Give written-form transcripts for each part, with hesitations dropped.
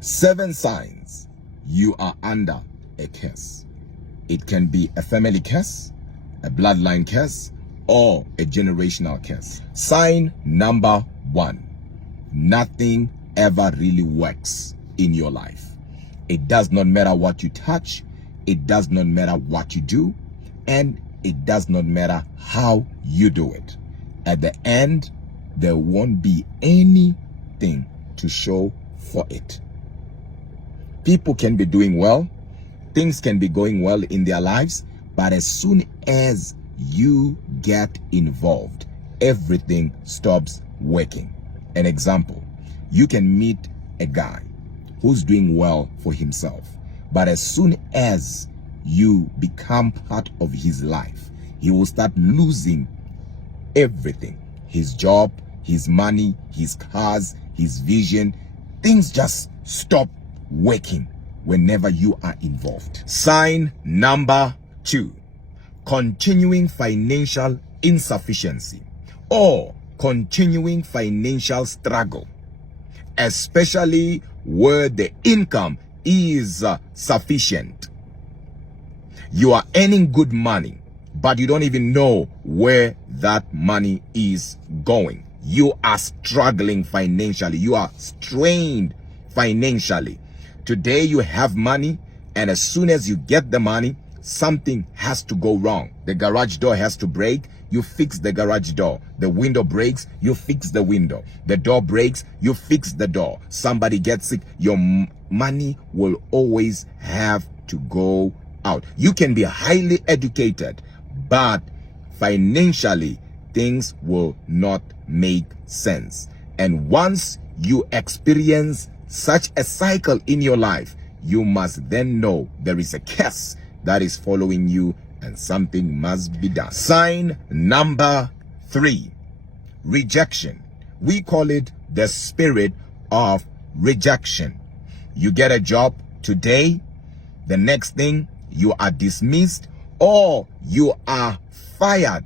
7 signs you are under a curse. It can be a family curse, a bloodline curse, or a generational curse. Sign number 1. Nothing ever really works in your life. It does not matter what you touch. It does not matter what you do. And it does not matter how you do it. At the end, there won't be anything to show for it. People can be doing well. Things can be going well in their lives. But as soon as you get involved, everything stops working. An example, you can meet a guy who's doing well for himself. But as soon as you become part of his life, he will start losing everything. His job, his money, his cars, his vision. Things just stop working whenever you are involved. Sign number 2. Continuing financial insufficiency or continuing financial struggle, especially where the income is sufficient. You are earning good money, but you don't even know where that money is going. You are struggling financially. You are strained financially. Today you have money, and as soon as you get the money, something has to go wrong. The garage door has to break, you fix the garage door. The window breaks, you fix the window. The door breaks, you fix the door. Somebody gets sick, your money will always have to go out. You can be highly educated, but financially things will not make sense. And once you experience such a cycle in your life, you must then know there is a curse that is following you and something must be done. Sign number 3, rejection. We call it the spirit of rejection. You get a job today, the next thing you are dismissed or you are fired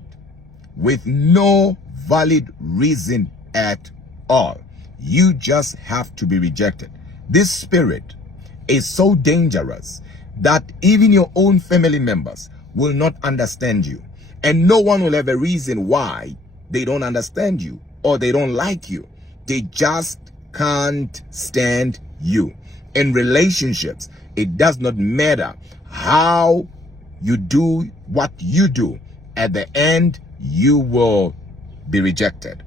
with no valid reason at all. You just have to be rejected. This spirit is so dangerous that even your own family members will not understand you. And no one will have a reason why they don't understand you or they don't like you. They just can't stand you. In relationships, it does not matter how you do what you do. At the end, you will be rejected.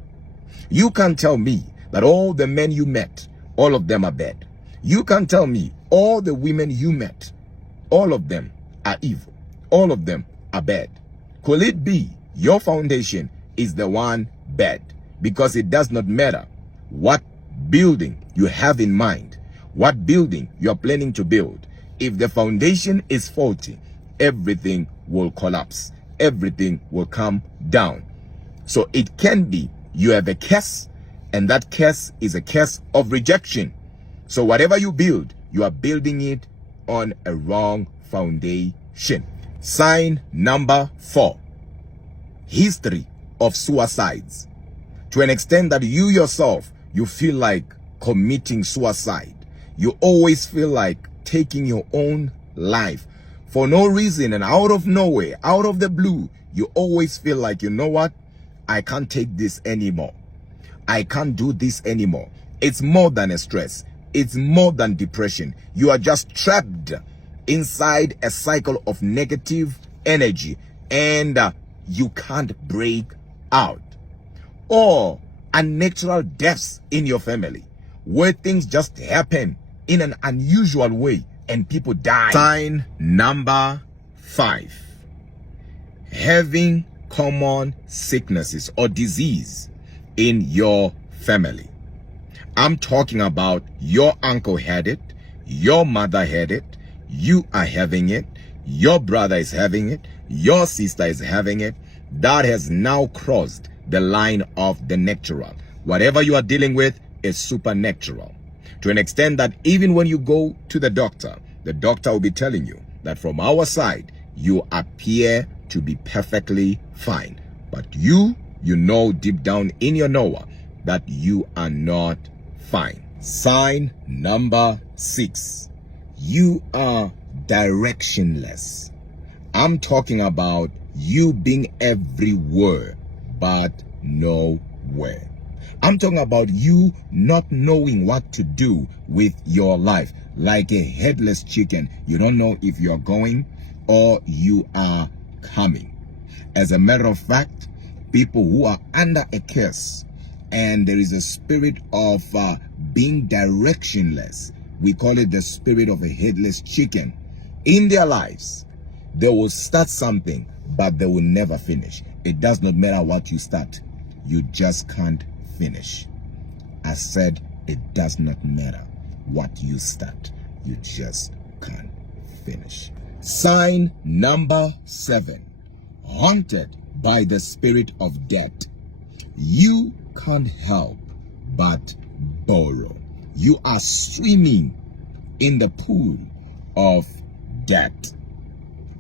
You can't tell me that all the men you met, all of them are bad. You can't tell me all the women you met, all of them are evil. All of them are bad. Could it be your foundation is the one bad? Because it does not matter what building you have in mind, what building you are planning to build. If the foundation is faulty, everything will collapse. Everything will come down. So it can be you have a curse, and that curse is a curse of rejection. So whatever you build, you are building it on a wrong foundation. Sign number 4, history of suicides. To an extent that you yourself, you feel like committing suicide. You always feel like taking your own life for no reason, and out of nowhere, out of the blue, you always feel like, you know what? I can't take this anymore. I can't do this anymore. It's more than a stress. It's more than depression. You are just trapped inside a cycle of negative energy and you can't break out. Or unnatural deaths in your family where things just happen in an unusual way and people die. Sign number 5, having common sicknesses or disease in your family. I'm talking about your uncle had it, your mother had it, you are having it, your brother is having it, your sister is having it. That has now crossed the line of the natural. Whatever you are dealing with is supernatural. To an extent that even when you go to the doctor will be telling you that from our side, you appear to be perfectly fine. But you know deep down in your knower that you are not fine. Sign number 6. You are directionless. I'm talking about you being everywhere but nowhere. I'm talking about you not knowing what to do with your life. Like a headless chicken. You don't know if you're going or you are coming. As a matter of fact, people who are under a curse and there is a spirit of being directionless, we call it the spirit of a headless chicken, in their lives, they will start something, but they will never finish. It does not matter what you start. You just can't finish. I said it does not matter what you start. You just can't finish. Sign number 7. Haunted by the spirit of debt. You can't help but borrow. You are swimming in the pool of debt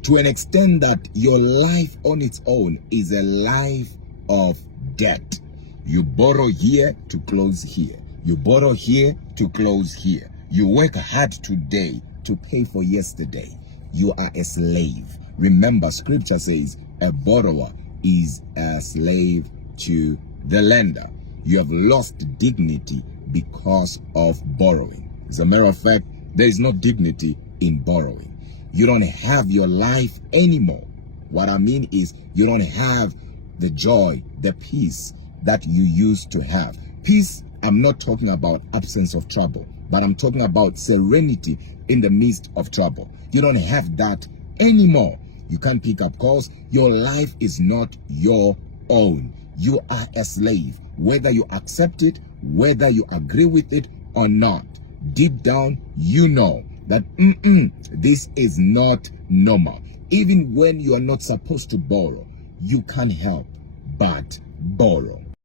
to an extent that your life on its own is a life of debt. You borrow here to close here. You borrow here to close here. You work hard today to pay for yesterday. You are a slave. Remember, scripture says a borrower is a slave to the lender. You have lost dignity because of borrowing. As a matter of fact, there is no dignity in borrowing. You don't have your life anymore. What I mean is you don't have the joy, the peace that you used to have. Peace, I'm not talking about absence of trouble, but I'm talking about serenity in the midst of trouble. You don't have that anymore. You can't pick up calls. Your life is not your own. You are a slave, whether you accept it, whether you agree with it or not. Deep down, you know that this is not normal. Even when you are not supposed to borrow, you can't help but borrow.